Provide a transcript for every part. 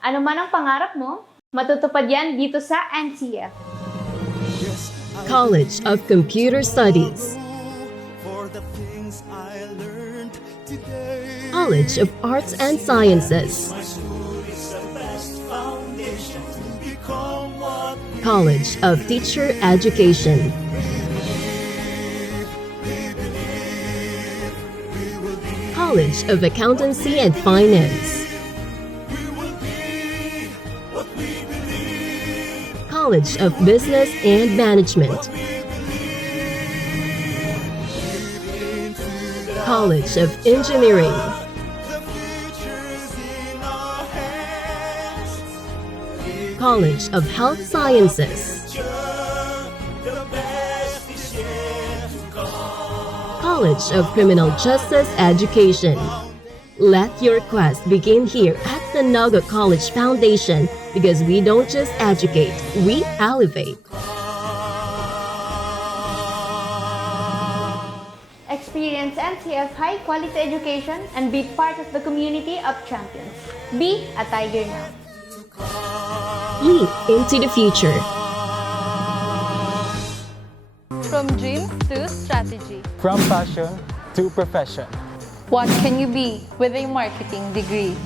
Ano man ang pangarap mo, matutupad yan dito sa NCF. College of Computer Studies, College of Arts and Sciences, College of Teacher Education, College of Accountancy and Finance, College of Business and Management, College of Engineering, College of Health Sciences, College of Criminal Justice Education. Let your quest begin here at the Naga College Foundation, because we don't just educate, we elevate. Experience NCF high-quality education and be part of the community of champions. Be a Tiger now. Leap into the future. From dreams to strategy. From passion to profession. What can you be with a marketing degree?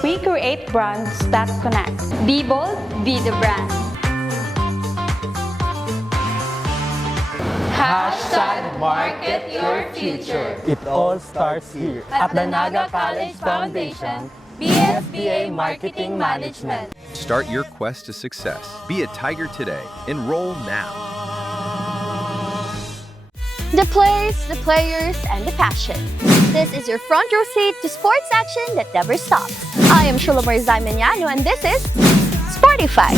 We create brands that connect. Be bold, be the brand. Hashtag market your future. It all starts here At the Naga College Foundation, BSBA Marketing Management. Start your quest to success. Be a Tiger today. Enroll now. The place, the players, and the passion. This is your front row seat to sports action that never stops. I am 𝗡𝗖𝗙 MENIANO, and this is 𝗡𝗖𝗙.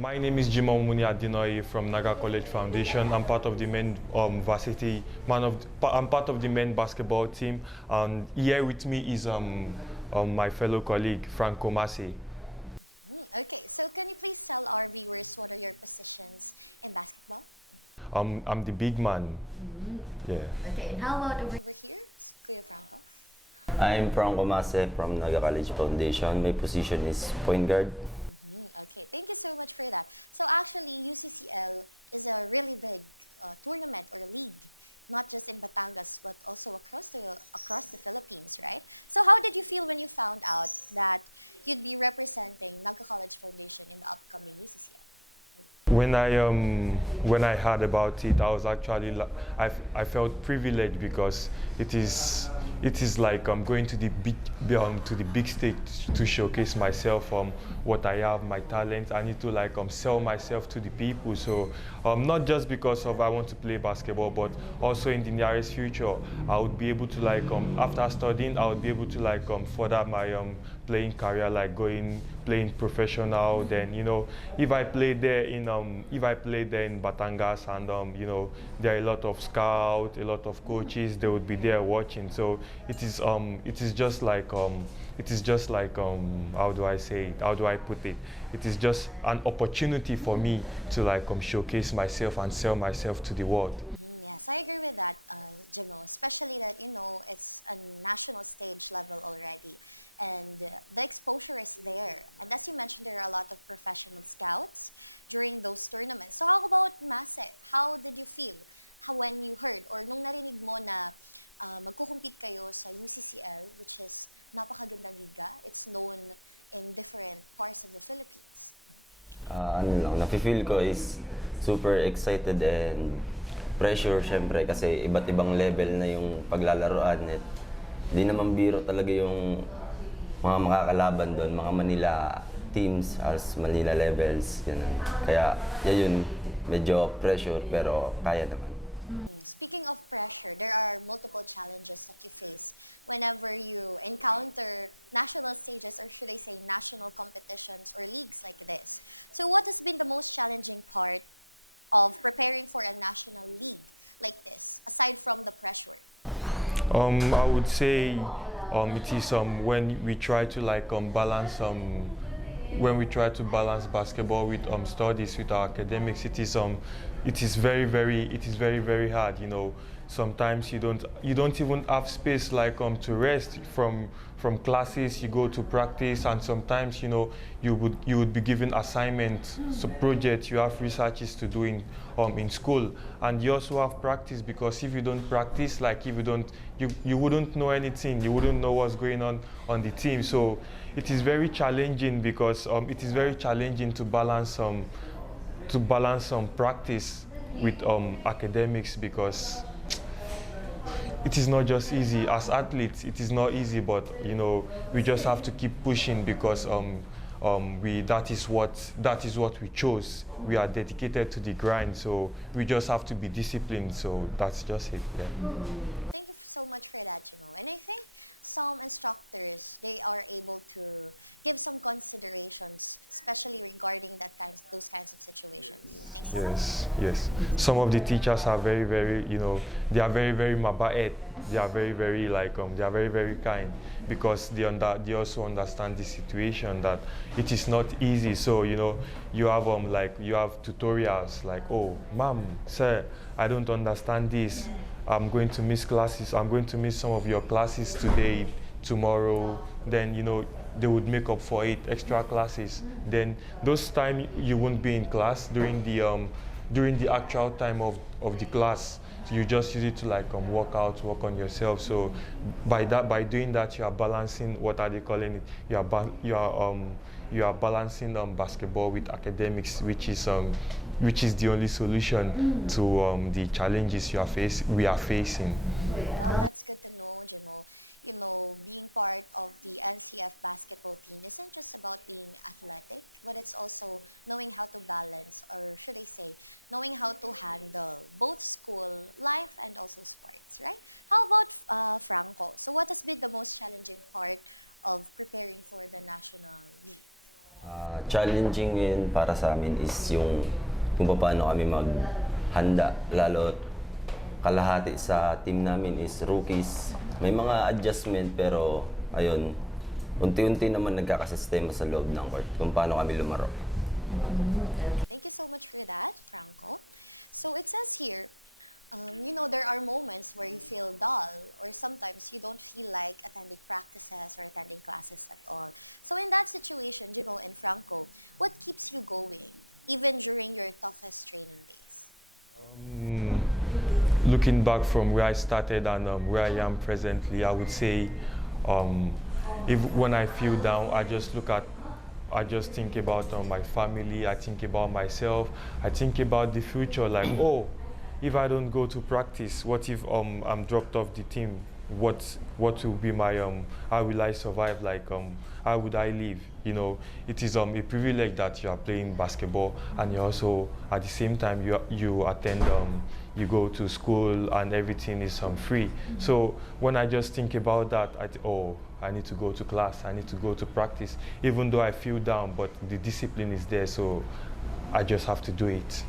My name is 𝗡𝗖𝗙 from Naga College Foundation. I'm part of the men varsity. I'm part of the men basketball team. Here with me is my fellow colleague Franco Massey. I'm the big man. Yeah. Okay, and how about over? I'm Franco Massey from Naga College Foundation. My position is point guard. When I heard about it, I was actually I felt privileged because it is it is like going to the big stage to showcase myself, what I have, my talent. I need to like sell myself to the people. So not just because of I want to play basketball, but also in the nearest future, I would be able to like after studying, I would be able to like further my playing career, like playing professional. Then if I play there in Batangas, and there are a lot of scouts, a lot of coaches, they would be there watching. So it is just like how do I say it? How do I put it? It is just an opportunity for me to like showcase myself and sell myself to the world. Nafe-feel ko is super excited and pressure syempre kasi iba't ibang level na yung paglalaroan. Di naman biro talaga yung mga makakalaban doon, mga Manila teams as Manila levels, ganun. Kaya yun, medyo pressure pero kaya naman. I would say it is when we try to like balance when we try to balance basketball with studies, with our academics. It is very hard. Sometimes you don't even have space like to rest from classes. You go to practice, and sometimes you would be given assignments, so projects. You have researches to do in school, and you also have practice, because if you don't practice, like if you wouldn't know anything. You wouldn't know what's going on the team. So it is very challenging, because it is very challenging to balance practice with academics, because it is not just easy. As athletes, it is not easy, but we just have to keep pushing, because that is what we chose. We are dedicated to the grind, so we just have to be disciplined. So that's just it. Yeah. Yes. Some of the teachers are very, they are very mabait. They are very like they are very kind, because they also understand the situation, that it is not easy. So you have you have tutorials like, oh, ma'am, sir, I don't understand this. I'm going to miss classes. I'm going to miss some of your classes today, tomorrow. Then they would make up for it, extra classes. Then those time you won't be in class during the actual time of the class. So you just use it to like work on yourself. So by doing that, you are balancing, what are they calling it? You are balancing basketball with academics, which is the only solution to the challenges we are facing. Challenging ngayon para sa amin is yung kung paano kami maghanda, lalo kalahati sa team namin is rookies. May mga adjustment, pero ayun, unti-unti naman nagkakasistema sa loob ng court kung paano kami lumaro. Looking back from where I started and where I am presently, I would say, when I feel down, I just think about my family. I think about myself. I think about the future. Like, oh, if I don't go to practice, what if I'm dropped off the team? what will be my how will I survive, like how would I live, you know. It is a privilege that you are playing basketball, and you also at the same time you attend you go to school and everything is free. So when I just think about that, I need to go to class, I need to go to practice, even though I feel down, but the discipline is there, so I just have to do it.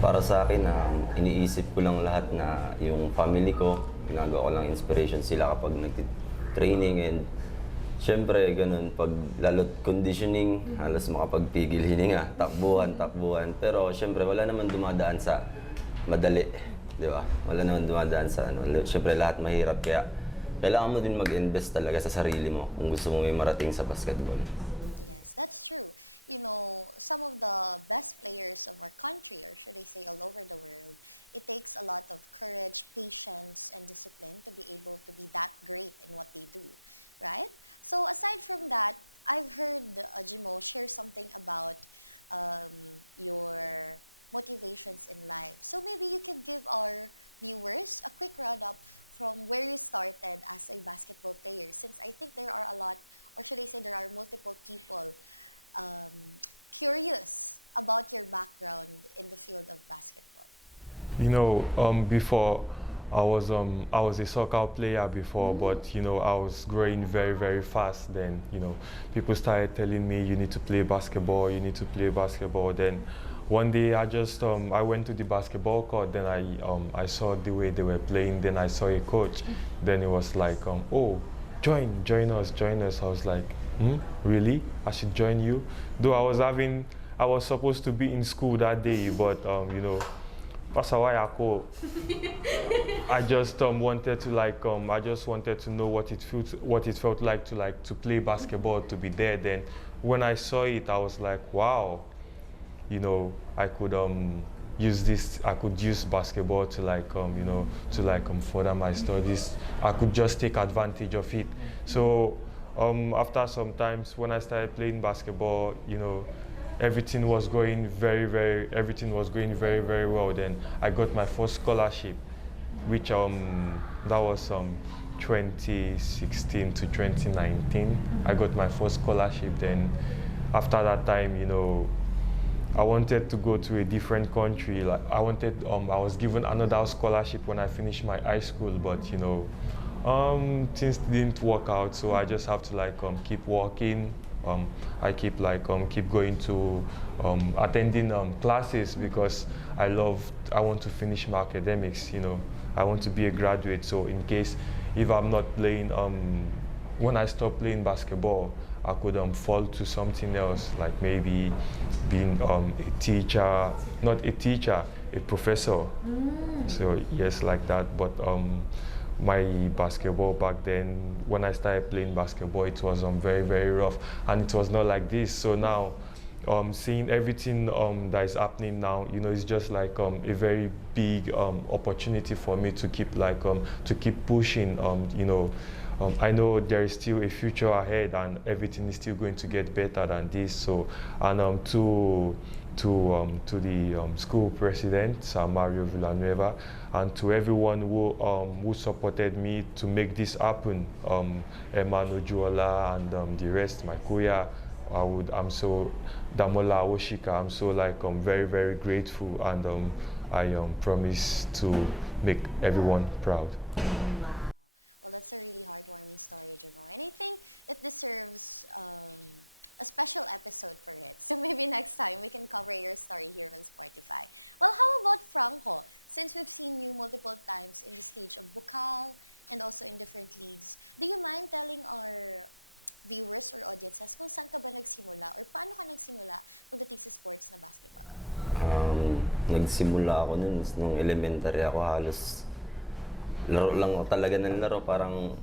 Para sa akin, iniisip ko lang lahat na yung family ko, ginagawa ko lang inspiration sila kapag nag-training, and syempre ganun, pag lalot conditioning, halos makapagpigil hininga, takbuhan. Pero syempre wala naman dumadaan sa madali, di ba? Wala naman dumadaan sa syempre lahat mahirap, kaya kailangan mo din mag-invest talaga sa sarili mo kung gusto mo may marating sa basketball. You know, before I was a soccer player before, but you know, I was growing very, very fast. Then, you know, people started telling me, you need to play basketball, you need to play basketball. Then one day I just I went to the basketball court, then I saw the way they were playing, then I saw a coach. Then it was like, oh, join us. I was like, really? I should join you? Though I was supposed to be in school that day, but you know, 𝗡𝗖𝗙 I just wanted to know what it felt like to play basketball, to be there. Then when I saw it, I was like, wow, you know, I could use basketball to further my studies. I could just take advantage of it. So after some times when I started playing basketball, you know, everything was going very, very well. Then I got my first scholarship, which that was 2016 to 2019. I got my first scholarship. Then after that time, you know, I wanted to go to a different country. Like I was given another scholarship when I finished my high school, but you know, things didn't work out. So I just have to keep working. I keep going to attending classes because I want to finish my academics. You know, I want to be a graduate. So in case if I'm not playing, when I stop playing basketball, I could fall to something else, like maybe being a teacher, not a teacher, a professor. So yes, like that. But my basketball back then, when I started playing basketball, it was very, very rough, and it was not like this. So now, seeing everything that is happening now, you know, it's just like a very big opportunity for me to keep pushing. You know, I know there is still a future ahead, and everything is still going to get better than this. So, and to the school president, 𝗙 Villanueva, and to everyone who supported me to make this happen, Emmanuel Juola and the rest, my kuya, I'm so Damola Oshika, I'm so very, very grateful, and I promise to make everyone proud. Nagsimula ako nung elementary ako, halos laro lang ako talaga ng laro. Parang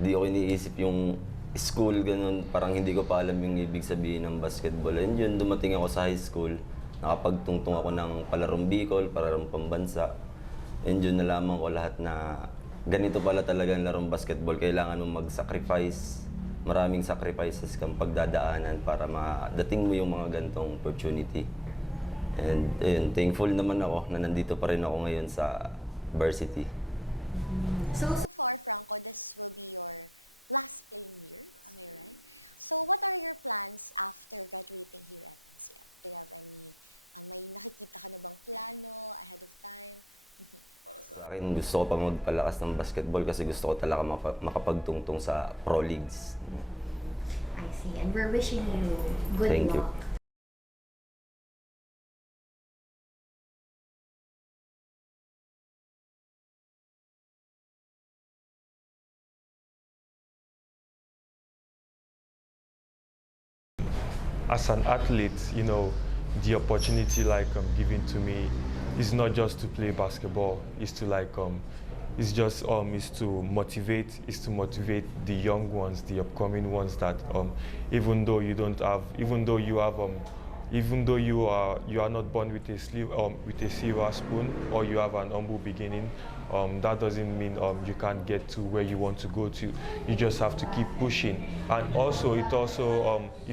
di ako iniisip yung school, ganun, parang hindi ko pa alam yung ibig sabihin ng basketball. And yun, dumating ako sa high school, nakapagtungtong ako ng palarong Bicol, palarong pambansa. And yun, nalaman ko lahat na ganito pala talaga ang larong basketball. Kailangan mo mag-sacrifice, maraming sacrifices kang pagdadaanan para madating mo yung mga ganitong opportunity. And ayun, thankful naman ako na nandito pa rin ako ngayon sa varsity. Sa akin, gusto ko pa magpalakas ng basketball kasi gusto ko talaga makapagtungtong sa pro leagues. I see. And we're wishing you good Thank you. luck. As an athlete, you know, the opportunity given to me is not just to play basketball. It's to it's to motivate the young ones, the upcoming ones that even though you are not born with a silver spoon, or you have an humble beginning, that doesn't mean you can't get to where you want to go to. You just have to keep pushing. And also it's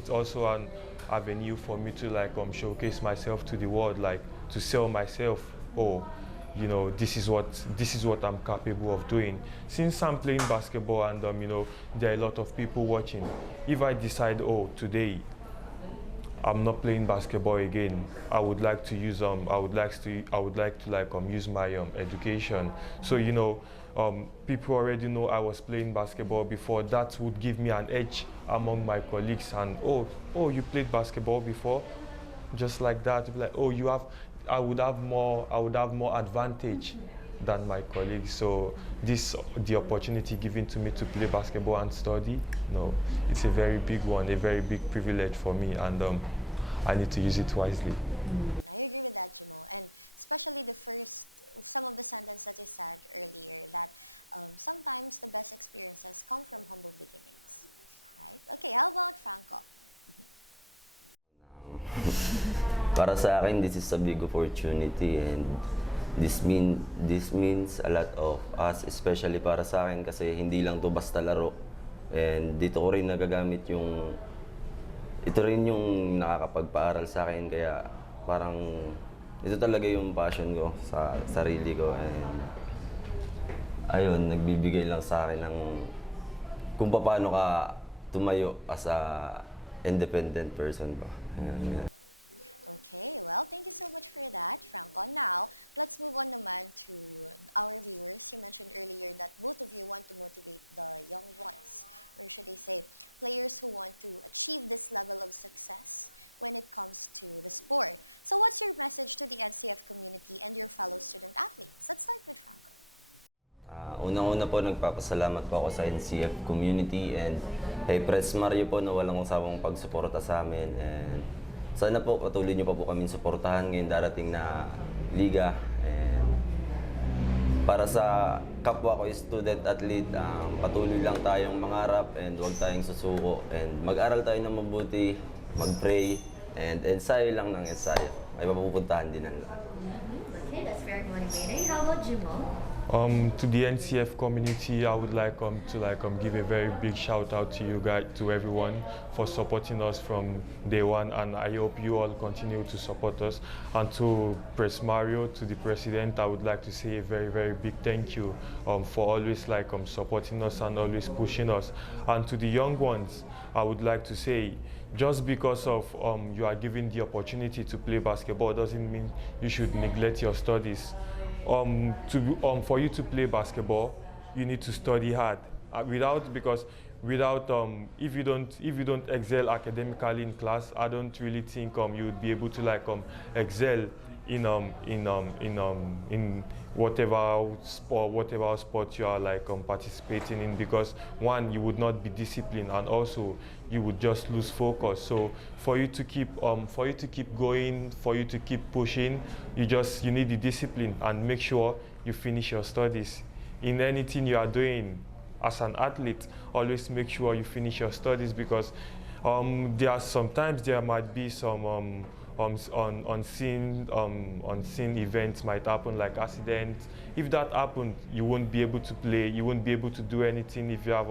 also an avenue for me to showcase myself to the world, to sell myself. You know, this is what I'm capable of doing. Since I'm playing basketball and you know, there are a lot of people watching, if I decide, today I'm not playing basketball again, I would like to use use my education. So you know, people already know I was playing basketball before. That would give me an edge among my colleagues. And you played basketball before, just like that. I would have more advantage than my colleagues. So the opportunity given to me to play basketball and study, it's a very big one, a very big privilege for me, and I need to use it wisely. Para sa akin, this is a big opportunity, and this means a lot of us, especially para sa akin kasi hindi lang to basta laro. And dito ko rin nagagamit ito rin yung nakakapagpaaral sa akin, kaya parang ito talaga yung passion ko sa sarili ko. And ayun, nagbibigay lang sa akin ng kung paano ka tumayo as a independent person ba. Ayan. Unang-una po, nagpapasalamat po ako sa NCF community and kay Pres Mario po na walang usawang pagsuporta sa amin. And sana po patuloy niyo pa po kami suportahan ngayong darating na liga. And para sa kapwa ko student athlete, patuloy lang tayong mangarap and huwag tayong susuko. And mag-aral tayo ng mabuti, mag-pray, and ensayo lang ng ensayo. May mapupuntahan din ang lahat. Okay, that's very motivating. How about you, Mo? To the NCF community, I would like to give a very big shout out to you guys, to everyone, for supporting us from day one, and I hope you all continue to support us. And to Pres Mario, to the president, I would like to say a very, very big thank you for always supporting us and always pushing us. And to the young ones, I would like to say, just because of you are given the opportunity to play basketball doesn't mean you should neglect your studies. For you to play basketball, you need to study hard. If you don't excel academically in class, I don't really think you would be able to excel in whatever sport you are participating in, because one, you would not be disciplined, and also you would just lose focus. So for you to keep going, for you to keep pushing, you need the discipline, and make sure you finish your studies. In anything you are doing, as an athlete, always make sure you finish your studies, because sometimes there might be some unseen events might happen, like accidents. If that happened, you won't be able to play, you won't be able to do anything if you have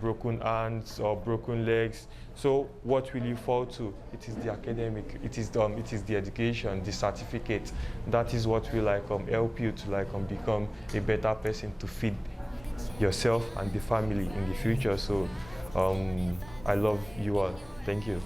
broken hands or broken legs. So what will you fall to? It is the academic, it is the education, the certificate. That is what will help you to become a better person, to feed yourself and the family in the future. So I love you all. Thank you.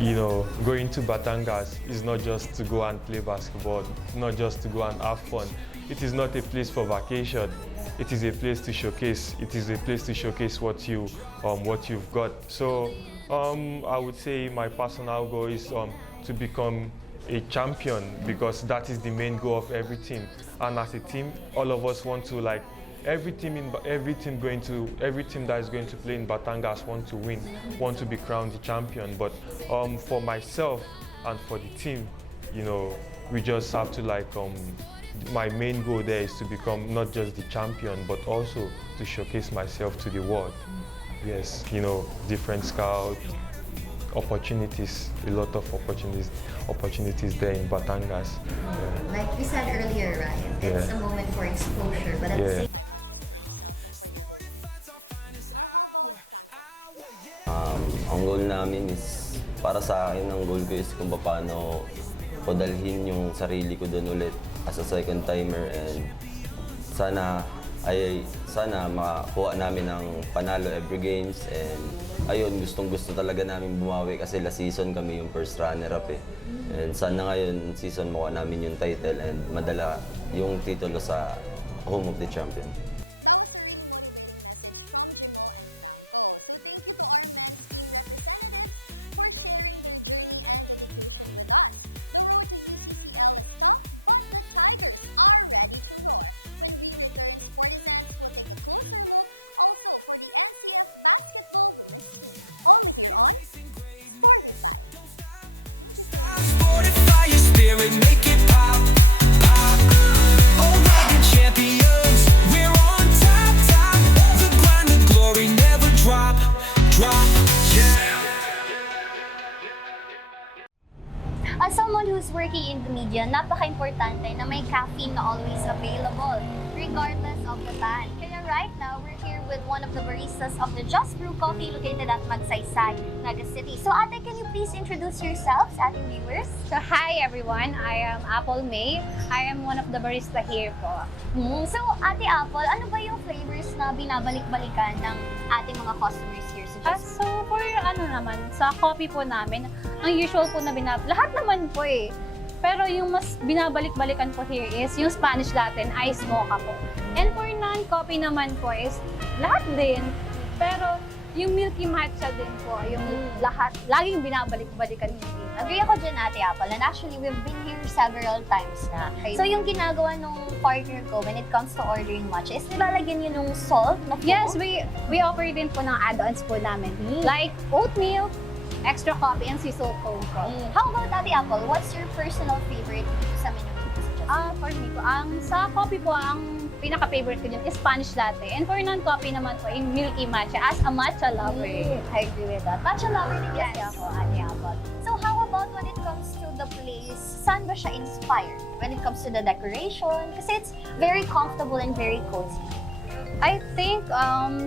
You know, going to Batangas is not just to go and play basketball, not just to go and have fun. It is not a place for vacation. It is a place to showcase. It is a place to showcase what you've got. So I would say my personal goal is to become a champion, because that is the main goal of every team. And as a team, all of us want to every team that is going to play in Batangas want to win, want to be crowned the champion. But for myself and for the team, you know, we just have to my main goal there is to become not just the champion, but also to showcase myself to the world. Yes, you know, different scouts, opportunities, a lot of opportunities there in Batangas. Yeah. Like we said earlier, Ryan, it's a moment for exposure, but at the same Ang goal namin is, para sa akin, ang goal ko is kung paano ko dalhin yung sarili ko doon ulit as a second timer, and sana makakuha namin ng panalo every games. And ayun, gustong-gusto talaga namin bumawi kasi last season kami yung first runner-up eh. And sana ngayon season makuha namin yung title and madala yung titulo sa home of the champion. Make it pop, pop. Oh, Naga champions, we're on top, top. The grind, the glory never drop, drop. Yeah. As someone who's working in the media, napaka-importante na may caffeine na always available, regardless of the band. Kaya right now, we're here with one of the baristas of the Just Brew coffee located at Magsaysay, Naga City. So ate, can you please introduce yourselves at the viewers? So hi everyone, I am 𝗡𝗖𝗙. I am one of the barista here po. So Ate Apple, ano ba yung flavors na binabalik-balikan ng ating mga customers here sa Just Brew? So for sa coffee po namin, ang usual po na lahat naman po eh. Pero yung mas binabalik-balikan po here is yung Spanish latte, ice mocha po. And for non-coffee naman po is lahat din. Pero yung milky matcha din po, yung lahat, laging binabalik-balikan yung Agree ako dyan, Ate Apple. And actually, we've been here several times na. So yung ginagawa nung partner ko when it comes to ordering matcha is nilalagyan yun nung salt na po? Yes, we offer din po ng add-ons po namin. Like oatmeal, extra coffee, and sea salt foam po. How about Ate Apple? What's your personal favorite sa menu dito sa Just Brew? For me po, sa coffee po, ang pinaka-favorite ko dyan is Spanish latte. And for non-coffee naman po, yung milky matcha as a matcha lover. I agree with that. Matcha lover din kasi ako, Ate Apple. So how about when it comes to the place, saan ba siya inspired? When it comes to the decoration? Kasi it's very comfortable and very cozy. I think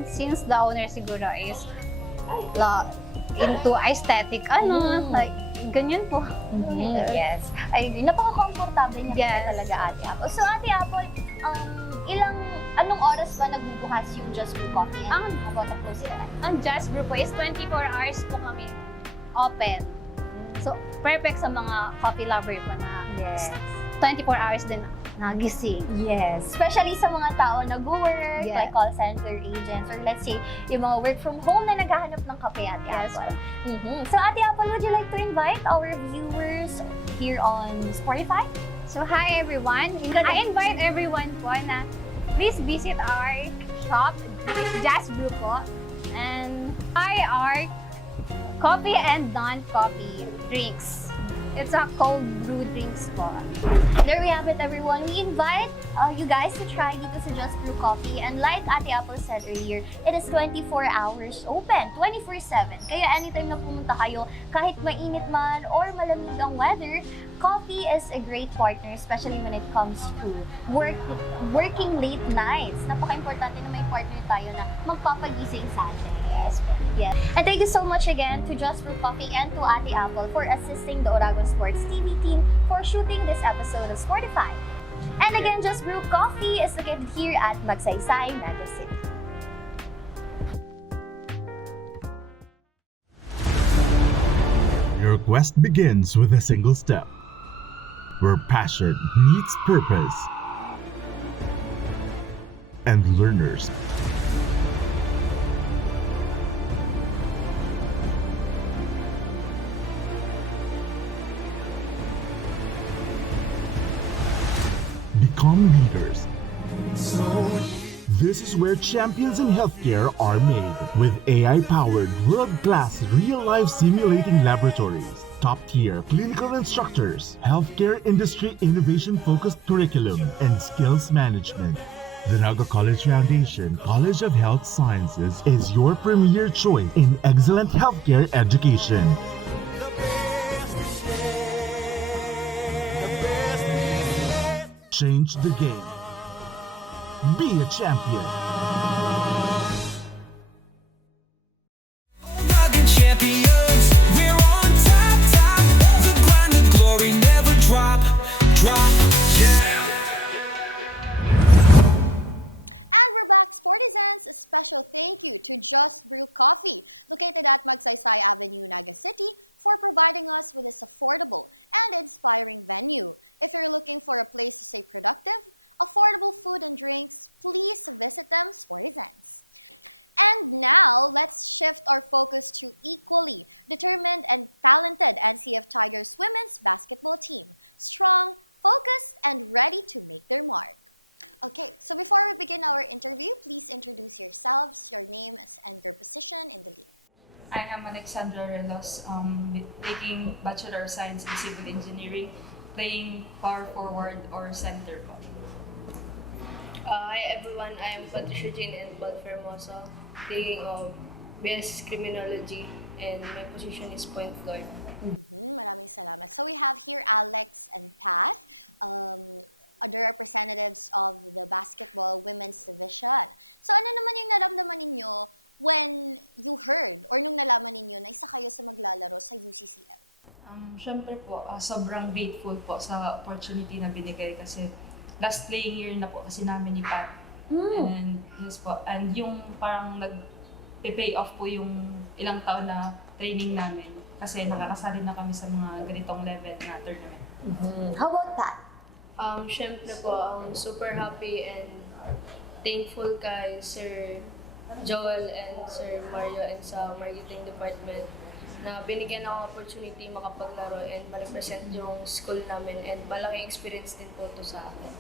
since the owner siguro is into aesthetic, like ganyan po. Yes, I agree. Napaka-comfortable niya talaga, Ate Apple. So Ate Apple, anong oras ba nagbubukas yung Just Brew Coffee? And about the closing time? Ang Just Brew po is 24 hours po kami open. So, perfect sa mga coffee lover po na 24 hours din nagising. Yes, especially sa mga tao nag-work, Yes. like call center agents, or let's say, yung mga work from home na naghahanap ng kape, Ate Yes. Apple. So, Ate Apple, would you like to invite our viewers here on Spotify? So, hi everyone. I invite everyone po na please visit our shop, Just Brew po. And buy our coffee and non-coffee drinks. It's a cold brew drinks po. There we have it, everyone. We invite you guys to try dito sa Just Brew Coffee. And like Ate Apple said earlier, it is 24 hours open, 24/7. Kaya anytime na pumunta kayo, kahit mainit man or malamig ang weather, coffee is a great partner, especially when it comes to working late nights. Napaka-importante na may partner tayo na magpapagising sa atin. Yes. And thank you so much again to Just Brew Coffee and to Ate Apple for assisting the Oragon Sports TV team for shooting this episode of Sportify. And again, Just Brew Coffee is located here at Magsaysay, Naga City. Your quest begins with a single step, where passion meets purpose, and learners become leaders. This is where champions in healthcare are made, with AI-powered, world-class, real-life simulating laboratories, top-tier clinical instructors, healthcare industry innovation-focused curriculum, and skills management. The Naga College Foundation College of Health Sciences is your premier choice in excellent healthcare education. Change the game. Be a champion. Rugged champions, we're on top. The grind, the glory never drop. Yeah. I am Alexandra Relos, taking Bachelor of Science in Civil Engineering, playing power forward or center po. Hi everyone, I am Patricia Jane and Fermosa, taking BS Criminology, and my position is point guard. Siyempre po, sobrang grateful po sa opportunity na binigay kasi last playing year na po kasi namin ni Pat. And yes po, and yung parang nag-pay off po yung ilang taon na training namin kasi nakakasali na kami sa mga ganitong level na tournament. How about Pat? Siyempre po, super happy and thankful kay Sir Joel and Sir Mario and sa marketing department na binigyan ako opportunity makapaglaro and ma-represent yung school namin, and malaking experience din po to sa akin.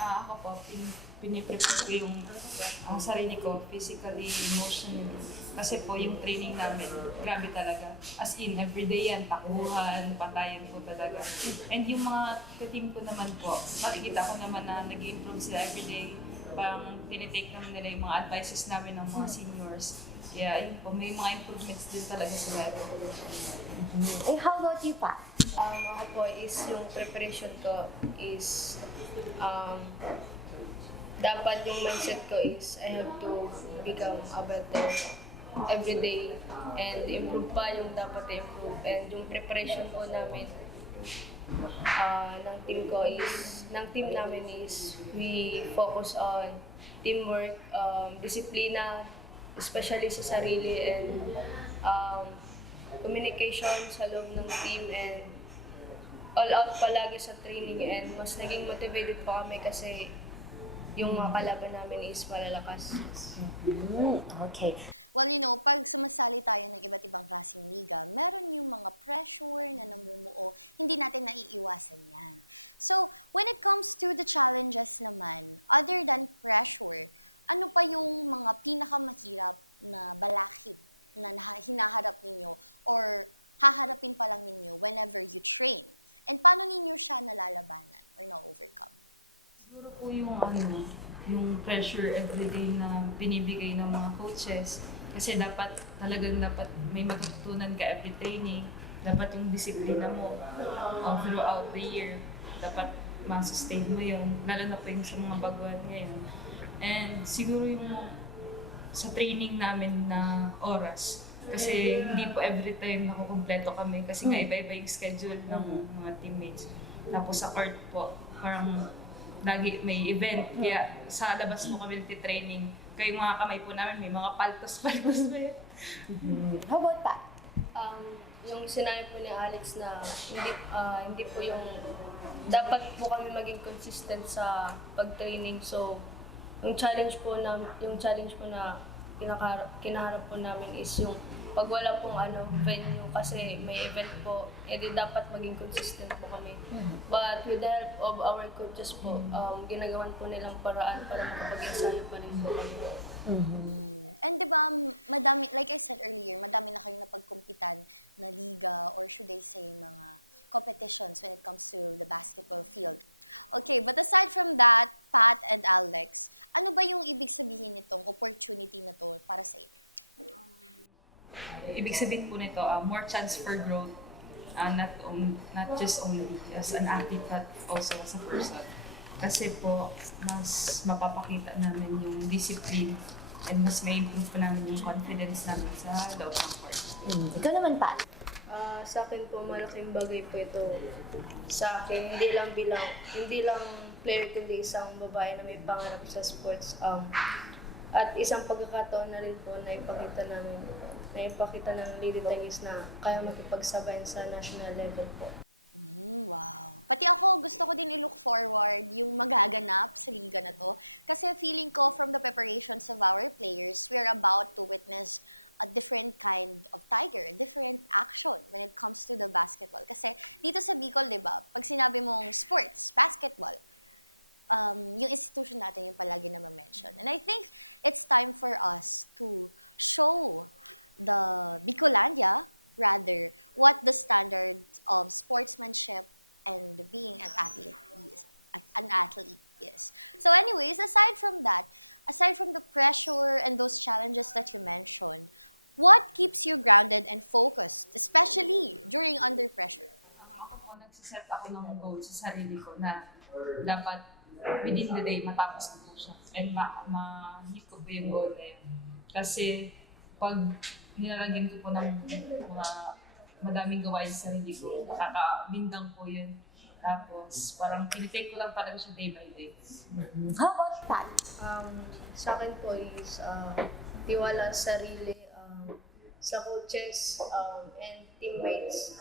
Ako po, piniprepare ko yung sarili ko physically, emotionally. Kasi po yung training namin, grabe talaga. As in, everyday yan, takbuhan, patayan po talaga. And yung mga team ko naman po, makikita ko naman na nag-improve sila everyday. Parang tinitake naman nila yung mga advices namin ng mga seniors. Kaya yun po, may mga improvements din talaga sila. How about you, Pat? Ako po is yung preparation ko is dapat yung mindset ko is I have to become a better everyday and improve pa yung dapat i-improve, and yung preparation po namin ng team namin is we focus on teamwork, disiplina, especially sa sarili, and communication sa loob ng team, and all out palagi sa training, and mas naging motivated pa kami kasi yung mga kalaban namin is malalakas. Okay. Siguro po yung pressure everyday na binibigay ng mga coaches. Kasi dapat may matututunan ka every training. Dapat yung disiplina mo throughout the year. Dapat ma-sustain mo yun. Lalo na po yung sa mga baguhan ngayon. And siguro yung sa training namin na oras. Kasi hindi po every time nakukumpleto kami. Kasi nga iba-iba yung schedule ng mga teammates. Tapos sa court po, parang lagi may event, kaya sa labas mo kami nagtitraining. Kaya yung mga kamay po namin, may mga paltos-paltos ba yun? How about that? Yung sinabi po ni Alex na hindi po yung dapat po kami maging consistent sa pag-training. So, yung challenge po na kinaharap po namin is yung pag wala pong venue kasi may event po, edi dapat maging consistent po kami. But with the help of our coaches po, ginagawan po nilang paraan para makapag-ensayo pa rin po kami. Ibig sabihin po nito, more chance for growth, not just only as an athlete but also as a person. Kasi po, mas mapapakita namin yung discipline and mas may improve pa namin yung confidence namin sa loob ng court. Ikaw naman, Pat. Sa akin po, malaking bagay po ito sa akin. Hindi lang player kundi isang babae na may pangarap sa sports. At isang pagkakataon na rin po na ipakita ng Lady Tigers na kaya makipagsabayan sa national level po. Nagsiset ako ng goal sa sarili ko na dapat within the day matapos ko po siya and ma-hit ko po yung goal na yun. Kasi pag nilalagyan ko po ng mga madaming gawain sa sarili ko, nakakabindang po yun. Tapos parang tinitake ko lang talaga siya day by day. How about that? Sa akin po is tiwala sa sarili, sa coaches and teammates.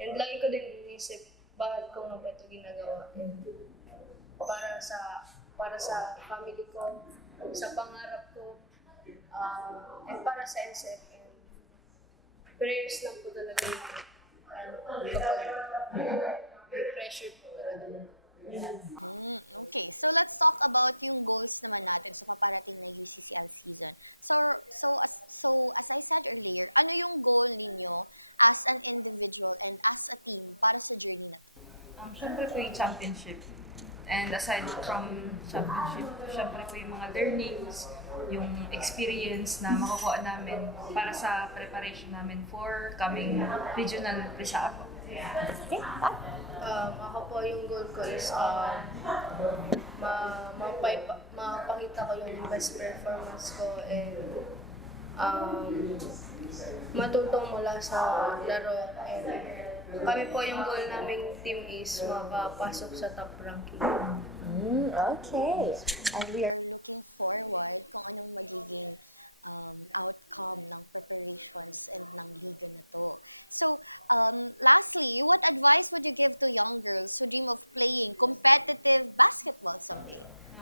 And lagi ko din inisip, bakit ko nga ba ito ginagawa? And para sa family ko, sa pangarap ko, and para sa NSF. And prayers lang po talaga yun. And kapag may pressure po talaga. Siyempre po yung championship. And aside from championship, siyempre po yung mga learnings, yung experience na makukuha namin para sa preparation namin for coming regional 𝗓𝗧. Okay. Ako po yung goal ko is mapakita ko yung best performance ko and matutong mula sa laro and kami po yung goal naming team is makapasok sa top ranking. Okay. And we are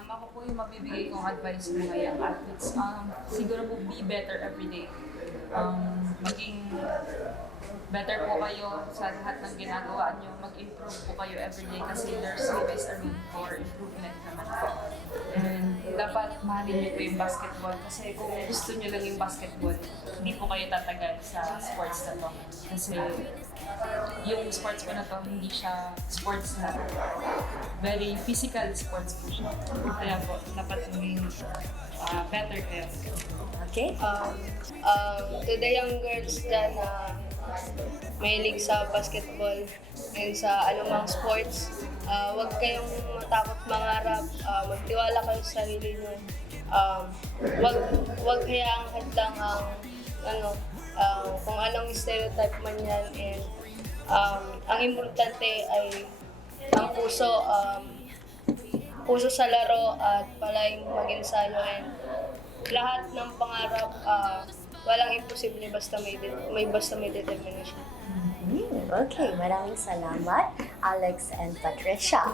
Ako po yung mabibigay kong advice sa mga young athletes. Siguro po be better every day. Maging better po kayo sa lahat ng ginagawa nyo. Mag-improve po kayo every day kasi there's always a room for improvement naman po. And dapat mahalin nyo po yung basketball kasi kung gusto nyo lang yung basketball, hindi po kayo tatagal sa sports na to. Kasi yung sports po na to, hindi siya sports na very physical sports po siya. Kaya po, dapat maging better kayo. okay. To the young girls dyan na mahilig sa basketball and sa anumang sports, huwag kayong matakot mangarap, magtiwala kayo sa sarili nyo. Huwag hayaang hadlang ang kung anong stereotype man yan, and ang importante ay ang puso sa laro at palaging mag-ensayo, and lahat ng pangarap, walang imposible basta may determination. Okay, maraming salamat, Alex and Patricia.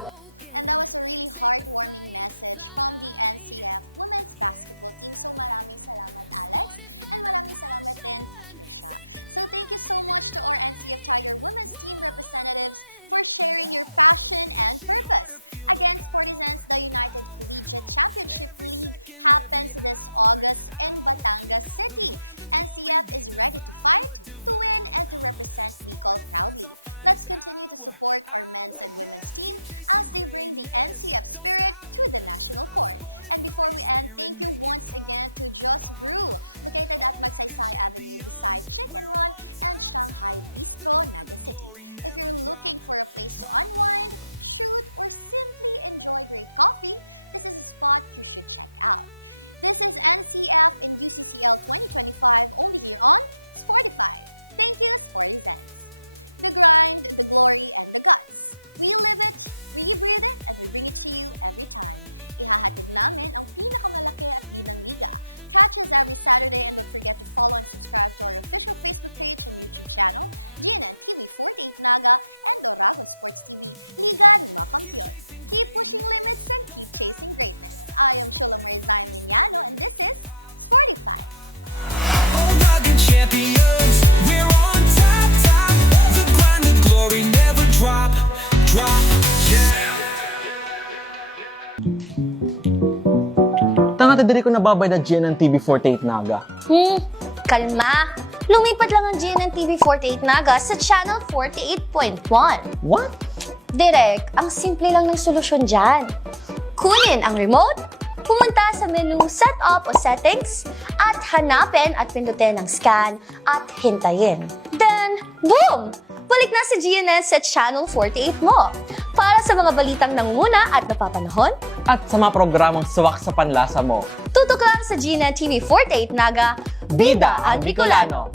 Champions, we're on top, top. The grind, the glory never drop, drop. Yeah. Tanga diri ko nababay na GNN TV48 Naga. Kalma! Lumipat lang ang GNN TV48 Naga sa channel 48.1. What? Direk, ang simple lang ng solusyon dyan. Kunin ang remote, pumunta sa menu Setup o Settings, at hanapin at pindutin ang scan at hintayin. Then, boom! Balik na si GNN sa Channel 48 mo. Para sa mga balitang nangunguna at napapanahon, At sa mga programang suwak sa panlasa mo. tutok lang sa GNN TV 48 Naga, Bida ang Bicolano!